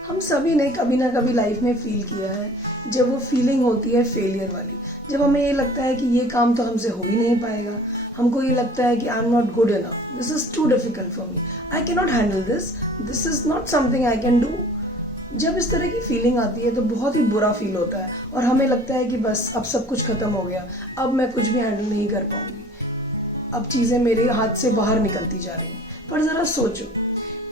हम सभी ने कभी ना कभी लाइफ में फील किया है, जब वो फीलिंग होती है फेलियर वाली, जब हमें ये लगता है कि ये काम तो हमसे हो ही नहीं पाएगा, हमको ये लगता है कि I am not good enough, this is too difficult for me, I can not handle this is not something I can do. जब इस तरह की फीलिंग आती है तो बहुत ही बुरा फील होता है और हमें लगता है कि बस अब सब कुछ खत्म हो गया, अब मैं कुछ भी हैंडल नहीं कर पाऊंगी, अब चीज़ें मेरे हाथ से बाहर निकलती जा रही हैं। पर ज़रा सोचो,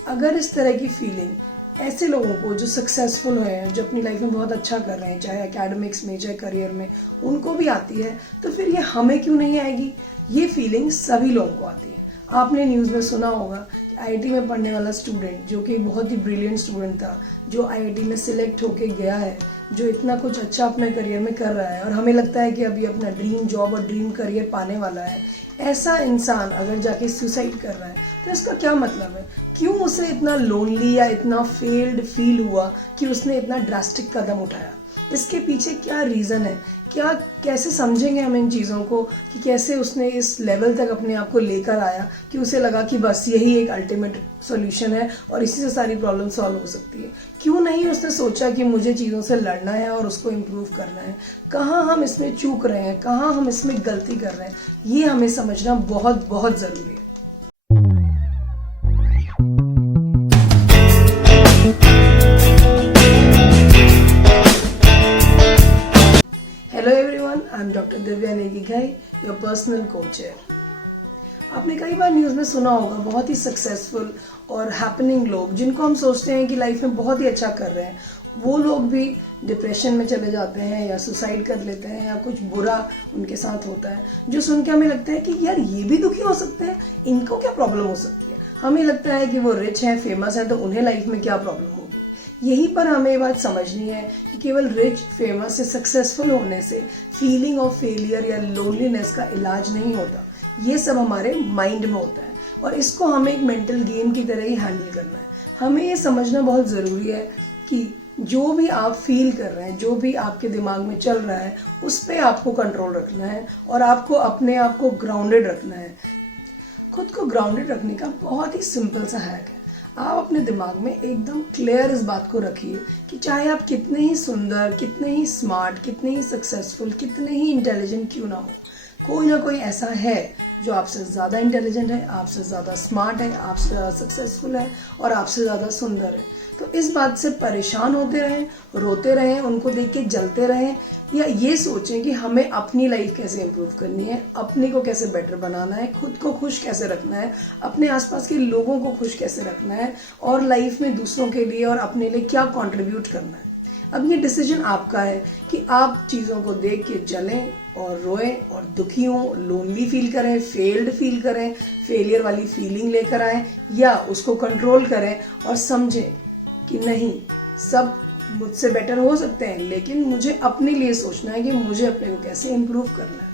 अगर इस तरह की फीलिंग ऐसे लोगों को जो सक्सेसफुल हुए हैं, जो अपनी लाइफ में बहुत अच्छा कर रहे हैं, चाहे एकेडमिक्स में चाहे करियर में, उनको भी आती है, तो फिर ये हमें क्यों नहीं आएगी? ये फीलिंग सभी लोगों को आती है। आपने न्यूज़ में सुना होगा कि आईआईटी में पढ़ने वाला स्टूडेंट, जो कि बहुत ही ब्रिलियंट स्टूडेंट था, जो आईआईटी में सिलेक्ट होके गया है, जो इतना कुछ अच्छा अपने करियर में कर रहा है और हमें लगता है कि अभी अपना ड्रीम जॉब और ड्रीम करियर पाने वाला है, ऐसा इंसान अगर जाके सुसाइड कर रहा है तो इसका क्या मतलब है? क्यों उसे इतना लोनली या इतना फेल्ड फील हुआ कि उसने इतना ड्रास्टिक कदम उठाया? इसके पीछे क्या रीज़न है? क्या कैसे समझेंगे हम इन चीज़ों को कि कैसे उसने इस लेवल तक अपने आप को लेकर आया कि उसे लगा कि बस यही एक अल्टीमेट सॉल्यूशन है और इसी से सारी प्रॉब्लम सॉल्व हो सकती है? क्यों नहीं उसने सोचा कि मुझे चीज़ों से लड़ना है और उसको इम्प्रूव करना है? कहाँ हम इसमें चूक रहे हैं, कहाँ हम इसमें गलती कर रहे हैं, ये हमें समझना बहुत बहुत ज़रूरी है। Hello everyone, I am doctor Divya Negi, your personal coach है। आपने कई बार न्यूज़ में सुना होगा बहुत ही सक्सेसफुल और हैपनिंग लोग, जिनको हम सोचते हैं कि लाइफ में बहुत ही अच्छा कर रहे हैं, वो लोग भी डिप्रेशन में चले जाते हैं या सुसाइड कर लेते हैं या कुछ बुरा उनके साथ होता है, जो सुन के हमें लगता है कि यार ये भी दुखी हो सकते हैं, इनको क्या प्रॉब्लम हो सकती है? हमें लगता है कि वो रिच हैं, फेमस हैं, तो उन्हें लाइफ में क्या प्रॉब्लम होगी? यहीं पर हमें ये बात समझनी है कि केवल रिच, फेमस या सक्सेसफुल होने से फीलिंग ऑफ फेलियर या लोनलीनेस का इलाज नहीं होता। ये सब हमारे माइंड में होता है और इसको हमें एक मेंटल गेम की तरह ही हैंडल करना है। हमें ये समझना बहुत ज़रूरी है कि जो भी आप फील कर रहे हैं, जो भी आपके दिमाग में चल रहा है, उस पर आपको कंट्रोल रखना है और आपको अपने आप को ग्राउंडेड रखना है। खुद को ग्राउंडेड रखने का बहुत ही सिंपल सा हैक है। आप अपने दिमाग में एकदम क्लियर इस बात को रखिए कि चाहे आप कितने ही सुंदर, कितने ही स्मार्ट, कितने ही सक्सेसफुल, कितने ही इंटेलिजेंट क्यों ना हो, कोई ना कोई ऐसा है जो आपसे ज़्यादा इंटेलिजेंट है, आपसे ज़्यादा स्मार्ट है, आपसे ज़्यादा सक्सेसफुल है और आपसे ज़्यादा सुंदर है। तो इस बात से परेशान होते रहें, रोते रहें, उनको देख के जलते रहें, या ये सोचें कि हमें अपनी लाइफ कैसे इम्प्रूव करनी है, अपने को कैसे बेटर बनाना है, खुद को खुश कैसे रखना है, अपने आसपास के लोगों को खुश कैसे रखना है और लाइफ में दूसरों के लिए और अपने लिए क्या कंट्रीब्यूट करना है। अब ये डिसीजन आपका है कि आप चीज़ों को देख के जलें और रोएं और दुखी हों, लोनली फील करें, फेल्ड फील करें, फेलियर वाली फीलिंग लेकर आएं, या उसको कंट्रोल करें और समझें कि नहीं, सब मुझसे बेटर हो सकते हैं, लेकिन मुझे अपने लिए सोचना है कि मुझे अपने को कैसे इम्प्रूव करना है।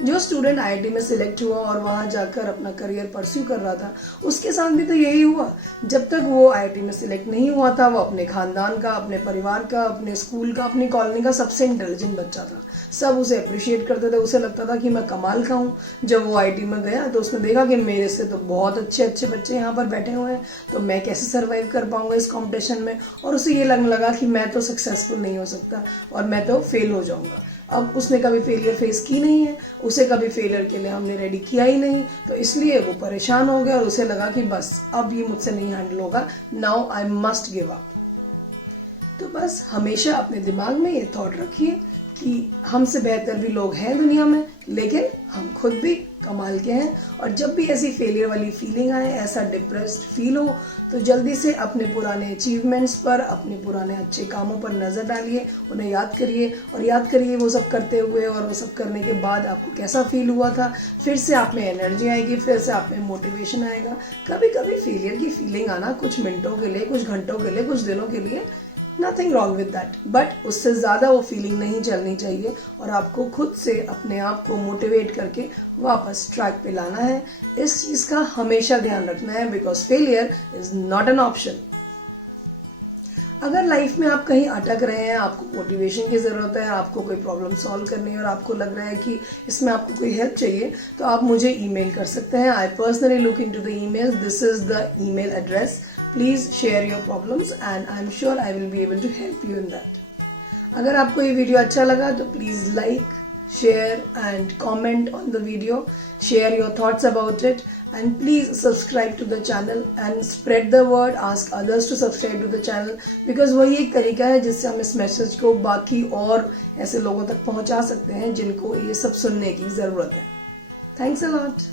जो स्टूडेंट आईआईटी में सिलेक्ट हुआ और वहाँ जाकर अपना करियर परस्यू कर रहा था, उसके साथ भी तो यही हुआ। जब तक वो आईआईटी में सिलेक्ट नहीं हुआ था, वो अपने खानदान का, अपने परिवार का, अपने स्कूल का, अपनी कॉलोनी का सबसे इंटेलिजेंट बच्चा था। सब उसे अप्रिशिएट करते थे, उसे लगता था कि मैं कमाल का हूँ। जब वो आईआईटी में गया तो उसने देखा कि मेरे से तो बहुत अच्छे अच्छे बच्चे यहाँ पर बैठे हुए हैं, तो मैं कैसे सर्वाइव कर पाऊंगा इस कॉम्पिटिशन में, और उसे ये लगने लगा कि मैं तो सक्सेसफुल नहीं हो सकता और मैं तो फेल हो जाऊंगा। अब उसने कभी फेलियर फेस की नहीं है, उसे कभी फेलियर के लिए हमने रेडी किया ही नहीं, तो इसलिए वो परेशान हो गया और उसे लगा कि बस अब ये मुझसे नहीं हैंडल होगा, now I must give up. तो बस हमेशा अपने दिमाग में ये थॉट रखिए कि हमसे बेहतर भी लोग हैं दुनिया में, लेकिन हम खुद भी कमाल के हैं। और जब भी ऐसी फेलियर वाली फीलिंग आए, ऐसा डिप्रेस्ड फील हो, तो जल्दी से अपने पुराने अचीवमेंट्स पर, अपने पुराने अच्छे कामों पर नज़र डालिए, उन्हें याद करिए और याद करिए वो सब करते हुए और वो सब करने के बाद आपको कैसा फील हुआ था। फिर से आप में एनर्जी आएगी, फिर से आप में मोटिवेशन आएगा। कभी कभी फेलियर की फीलिंग आना कुछ मिनटों के लिए, कुछ घंटों के लिए, कुछ दिनों के लिए, nothing wrong with that, but उससे ज़्यादा वो फीलिंग नहीं चलनी चाहिए और आपको खुद से अपने आप को मोटिवेट करके वापस ट्रैक पे लाना है। इस चीज़ का हमेशा ध्यान रखना है, because failure is not an option. अगर लाइफ में आप कहीं अटक रहे हैं, आपको मोटिवेशन की ज़रूरत है, आपको कोई प्रॉब्लम सॉल्व करनी है और आपको लग रहा है कि इसमें आपको कोई हेल्प चाहिए, तो आप मुझे ईमेल कर सकते हैं। I personally look into the emails. This is the email address please share your problems and I am sure I will be able to help you in that. अगर आपको ये वीडियो अच्छा लगा तो please like, share and comment on the video, share your thoughts about it, and please subscribe to the channel and spread the word, ask others to subscribe to the channel, because वही एक तरीका है जिससे हम इस message को बाकी और ऐसे लोगों तक पहुंचा सकते हैं जिनको ये सब सुनने की जरूरत है. Thanks a lot.